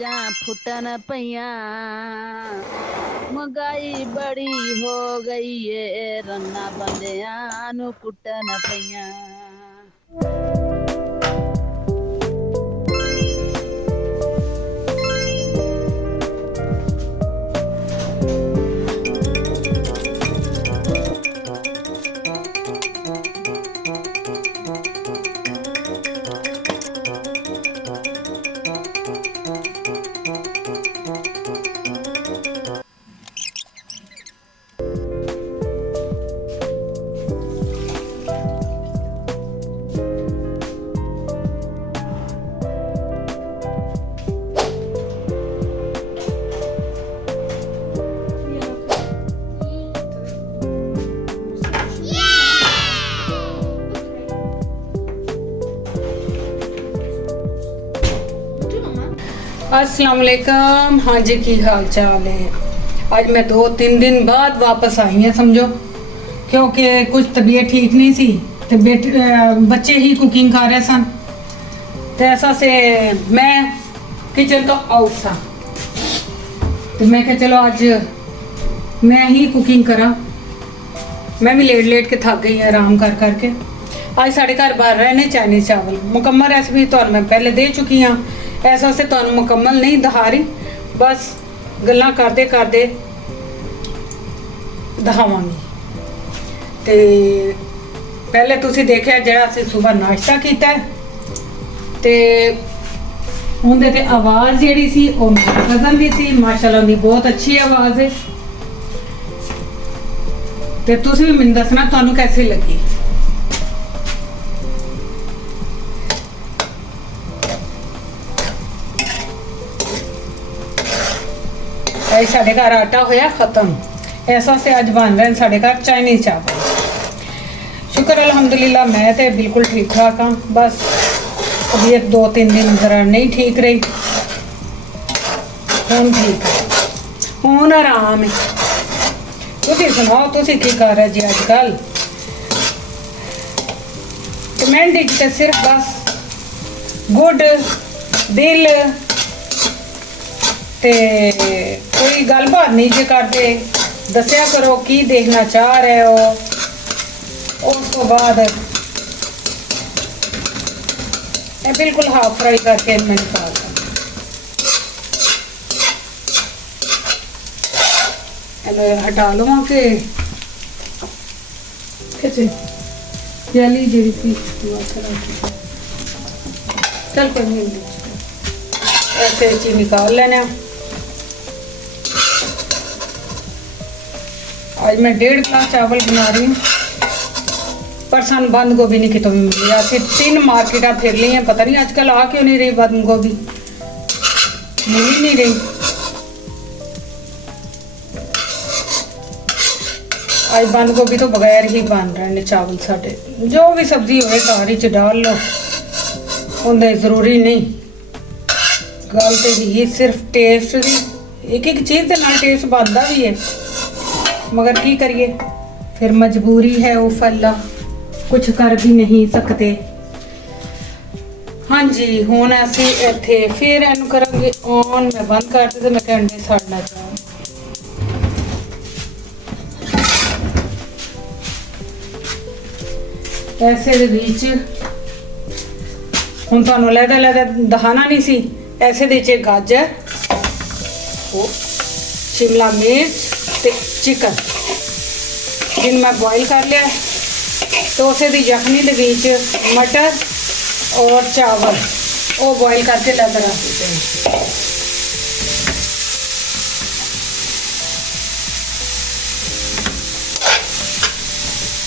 मिर्चा फुटन पैया महंगाई बड़ी हो गई है रन्ना बंदिया नु कुटन पैया। अस्सलाम वालेकुम। हाँ जी, की हाल चाल है। आज मैं 2-3 दिन बाद वापस आई हूँ समझो, क्योंकि कुछ तबीयत ठीक नहीं सी ते बच्चे ही कुकिंग कर रहे सन ते ऐसा से मैं किचन तो आउट सा तो मैं क्या चलो आज मैं ही कुकिंग करा। मैं भी लेट लेट के थक गई आराम कर करके। आज साढ़े घर बन रहे ने चाइनीज चावल। मुकम्मल रेसिपी तो मैं पहले दे चुकी हाँ, ऐसा से तो मुकम्मल नहीं दिखा रही, बस गल्लां करते करते दिखावांगी। ते पहले तुसी देखिया जेड़ा असीं सुबह नाश्ता कीता ते उहदे ते आवाज़ जेड़ी सी ओ मेरी कज़न दी सी, माशाअल्लाह दी बहुत अच्छी आवाज़ है। ते तुसी भी मैनूं दसना तुहानूं कैसी लगी। साढ़े घर आटा होया खत्म, ऐसा से आज बन रहे हैं साढ़े घर चाइनीज चावल। शुक्र अल्हम्दुलिल्लाह मैं तो बिल्कुल ठीक ठाक हाँ, बस तबीयत 2-3 दिन जरा नहीं ठीक रही, हूँ ठीक है, हूँ आराम है। तुसी सुनाओ तुसी की कर रहे जी अजकल। कमेंट तो सिर्फ बस गुड दिल ते कोई गलबात नहीं जे करते, दसिया करो की देखना चाह रहे हो। उस तो बाद बिल्कुल हाफ फ्राई करके मैंने निकाल हटा लवा के जली जी चल कोई नहीं, ऐसे ही निकाल लेना। आज मैं 1.5 गिलास चावल बना रही हूँ, पर सन बंद गोभी नहीं कितों भी मिली। असं 3 मार्केटा फिर ली हैं, पता नहीं आजकल आ क्यों नहीं रही बंद गोभी, मिल ही नहीं रही। आज बंद गोभी तो बगैर ही बन रहे हैं चावल साढ़े। जो भी सब्जी हो घर च डाल लो, उन्हें जरूरी नहीं। गल तो ही सिर्फ टेस्ट की, एक एक चीज़ के नाल टेस्ट बनता भी है, मगर की करिए फिर मजबूरी है वो फल्ला, कुछ कर भी नहीं सकते। हाँ जी, हुण असीं इत्थे फिर इनू करांगे ऑन। मैं बंद कर दित्ते, मैं अंडे साड़ना चाह ऐसे दे विच हुण तुहानूं लैदा लैदा दहाना नहीं सी। ऐसे दे च गाजर, शिमला मिर्च ते चिकन जिन मैं बॉयल कर लिया, तो उसे दी यखनी दे विच मटर और चावल वो बॉयल करके लग रख देते हैं।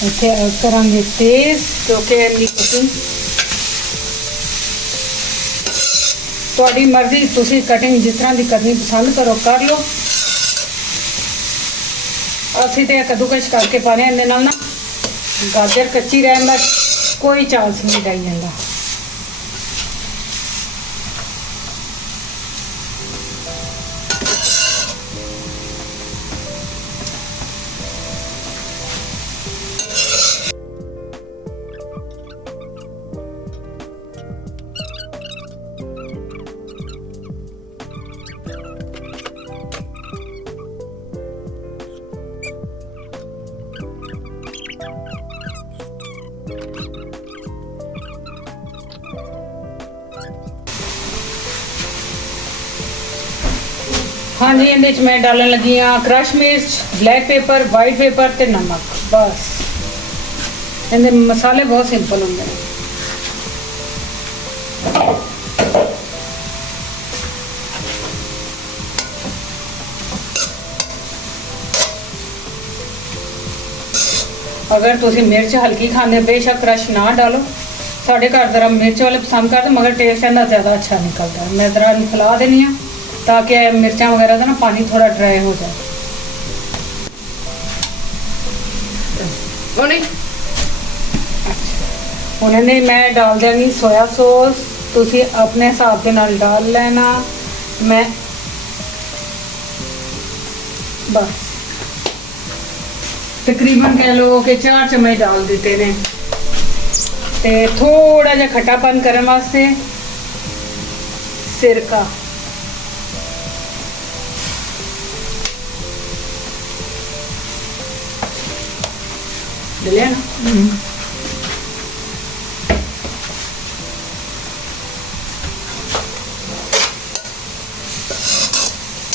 इत्थे करांगे तेज, क्योंकि इन्नी कुकिंग तुहाडी मर्जी, तुसी कटिंग जिस तरह की करनी पसंद करो कर लो। असीं तो कद्दूकश करके पाने इहदे नाल ना गाजर कच्ची रहन दा कोई चांस नहीं रह जांदा। हाँ जी, ਇਹਦੇ 'ਚ ਮੈਂ ਡਾਲਣ ਲੱਗੀ ਆ ਕ੍ਰਸ਼ ਮਿਰਚ, ਬਲੈਕ ਪੇਪਰ, ਵਾਈਟ ਪੇਪਰ ਤੇ ਨਮਕ। ਬਸ ਇਹਦੇ ਮਸਾਲੇ ਬਹੁਤ ਸਿੰਪਲ ਹੁੰਦੇ ਨੇ। अगर तुसी मिर्च हल्की खाने बेशक क्रश ना डालो। साढ़े घर जरा मिर्च वाले पसंद करते मगर टेस्ट इनका ज़्यादा अच्छा निकलता है। मैं ज़रा फैला देनी हाँ ताकि मिर्चा वगैरह का ना पानी थोड़ा ड्राई हो जाए। उन्होंने मैं डाल देंगी सोया सॉस, तुसी अपने हिसाब के नाल डाल लेना। मैं बस तकरीबन कह लो कि 4 चम्मच डाल देते ने। ते थोड़ा जा खट्टापन करने वास्ते सिरका। डलिया ना।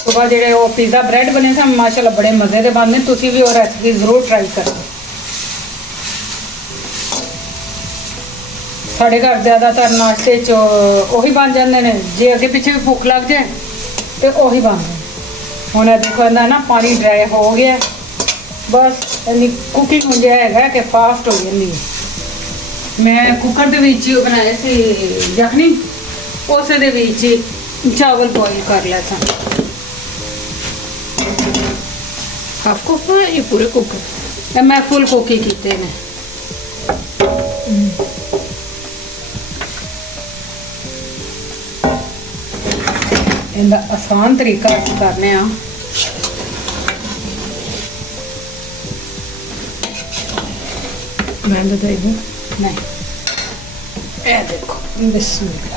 तो बाद जेडे वो पिज़्ज़ा ब्रेड बने थे माशाल्लाह बड़े मज़े के बनते। तुसी भी वो रेसिपी जरूर ट्राई करो। साढ़े घर ज़्यादातर नाश्ते च उही बन जाते हैं। जे अगे पिछे भी भुख लग जाए तो उही बन जाए। हुण देखो इन्ना ना पानी ड्राई हो गया। बस इन्नी कुकिंग मुझे है कि फास्ट हो जाती है। मैं कुकर दे विच बनाए सी यखनी, उस दे विच चावल बॉयल कर लिया था। हाफ कुक है ये पूरे कुक? मैं फुल कुक ही कीते ने। इनका आसान तरीका करने आ। मैं बताई दूँ नहीं ये देखो बिस्मिल्लाह।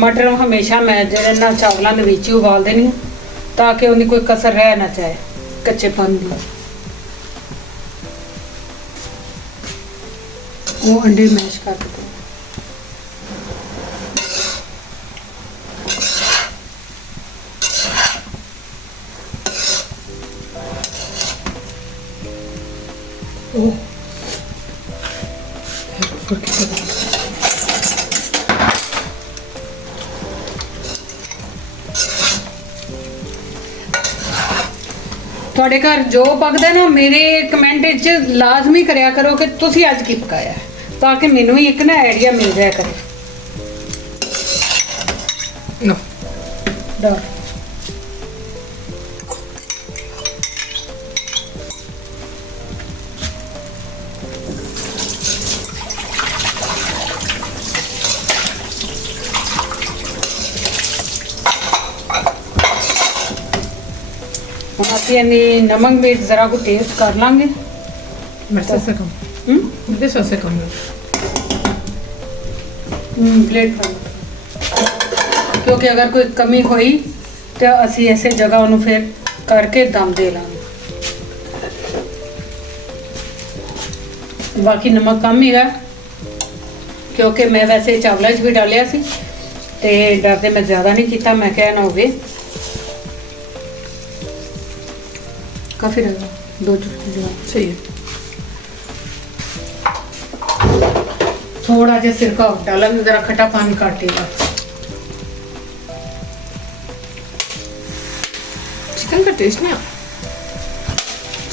मटर हमेशा मैं जेडे ना चावलों के विच ही उबाल देनी ताकि उन्हें कोई कसर रह ना जाए कच्चेपन की। वो अंडे मैश कर देते हैं। ਤੁਹਾਡੇ ਘਰ ਜੋ ਪਕਦਾ ਨਾ ਮੇਰੇ ਕਮੈਂਟ ਵਿੱਚ ਲਾਜ਼ਮੀ ਕਰਿਆ ਕਰੋ ਕਿ ਤੁਸੀਂ ਅੱਜ ਕੀ ਪਕਾਇਆ ਤਾਂ ਕਿ ਮੈਨੂੰ ਵੀ ਇੱਕ ਨਾ ਆਈਡੀਆ ਮਿਲ ਜਾਇਆ ਕਰੇ। नो ਡਰ ਹੁਣ ਅਸੀਂ ਇਹਨੀ ਨਮਕ ਮਿਰਚ ਜ਼ਰਾ ਕੋ ਟੇਸਟ ਕਰ ਲਾਂਗੇ। मिर्च से कम मिर्च से कम प्लेट पर क्योंकि अगर कोई कमी हुई तो असी ऐसे जगह उन्होंने फिर करके दम दे लांगे। बाकी नमक कम ही है क्योंकि मैं वैसे चावलों भी डालिया सी ते डरते मैं ज़्यादा नहीं किया। मैं क्या ना होवे काफ़ी रहेगा 2 चुटकी जो सही है। थोड़ा जा सिरका डालेंगे जरा खट्टा पानी काटेगा। चिकन का टेस्ट नहीं आता।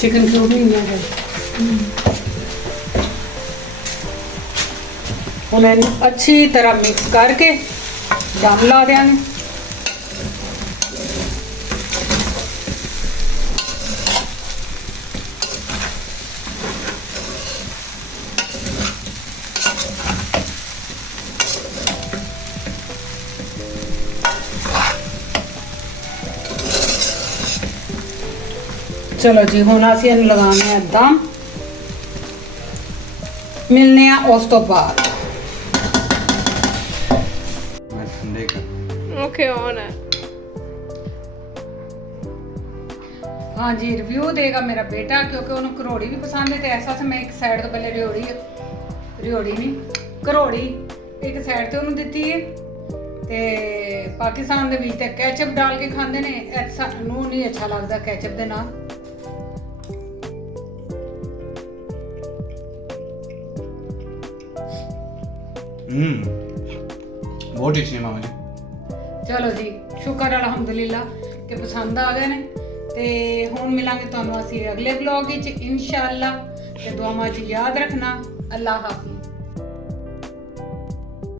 चिकन क्यूब नहीं है। उन्हें अच्छी तरह मिक्स करके दम ला देंगे। ਚਲੋ ਜੀ ਹੁਣ ਅਸੀਂ ਇਹਨੂੰ ਲਗਾਉਣਾ ਹੈ ਦਮ। ਮਿਲਨੇ ਆ ਉਸ ਤੋਂ ਬਾਅਦ। मैं ठंडे का ओके ऑन है। हाँ जी रिव्यू देगा मेरा बेटा क्योंकि उन्हें करोड़ी भी पसंद है। तो ऐसा से मैं एक साइड तो पहले रियोड़ी नहीं करोड़ी एक साइड तो उन्होंने दी है। ते पाकिस्तान दे विच ते कैचअप डाल के खांदे ने, सानू नहीं अच्छा लगता कैचअप दे नाल। बहुत टेस्टी है मामा जी। ਚਲੋ ਜੀ ਸ਼ੁਕਰ ਅਲਹਮਦੁਲਿਲਾ ਕਿ ਪਸੰਦ ਆ ਗਏ ਨੇ। ਤੇ ਹੁਣ ਮਿਲਾਂਗੇ ਤੁਹਾਨੂੰ ਅਸੀਂ ਅਗਲੇ ਵਲੌਗ ਵਿੱਚ ਇਨਸ਼ਾਅੱਲਾ। ਤੇ ਦੁਆਵਾਂ 'ਚ ਯਾਦ ਰੱਖਣਾ। ਅੱਲਾ ਹਾਫਿਜ਼।